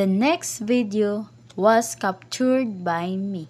The next video was captured by me.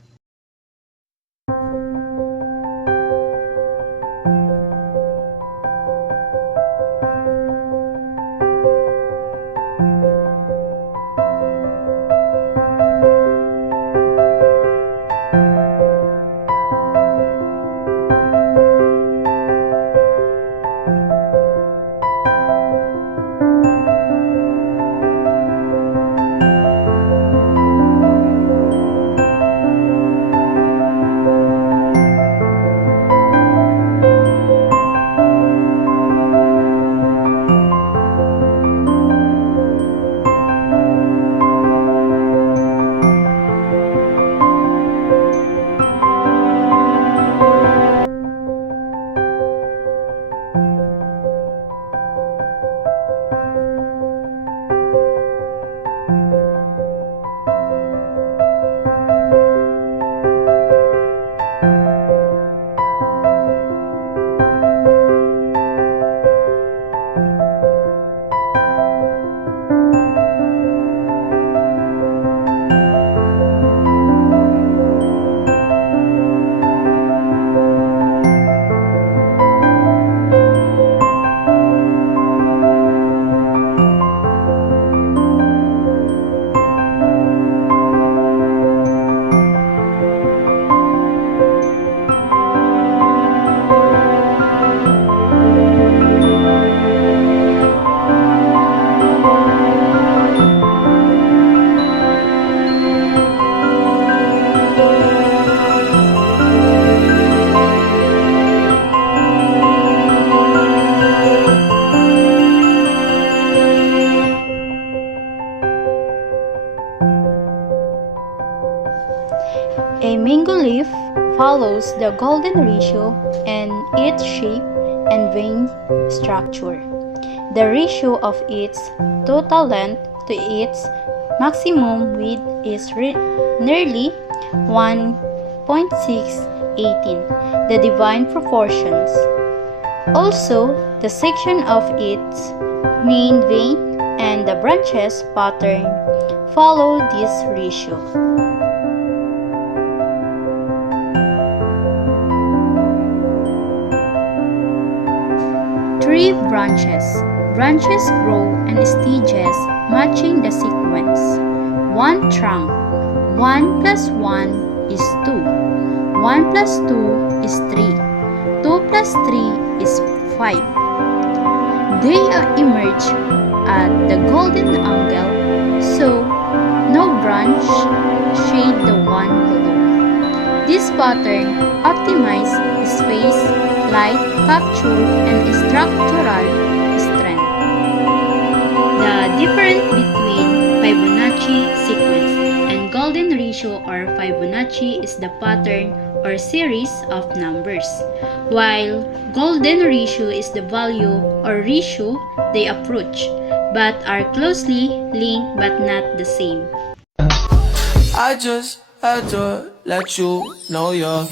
A mango leaf follows the golden ratio in its shape and vein structure. The ratio of its total length to its maximum width is nearly 1.618, the divine proportions. Also, the section of its main vein and the branches pattern follow this ratio. Three branches. Branches grow in stages matching the sequence. One trunk. 1 plus 1 is 2. 1 plus 2 is 3. 2 plus 3 is 5. They emerge at the golden angle, so no branch shade the one below. This pattern optimizes space, light capture, and structural strength. The difference between Fibonacci sequence and golden ratio or Fibonacci is the pattern or series of numbers, while golden ratio is the value or ratio they approach, but are closely linked but not the same. I just had to let you know you're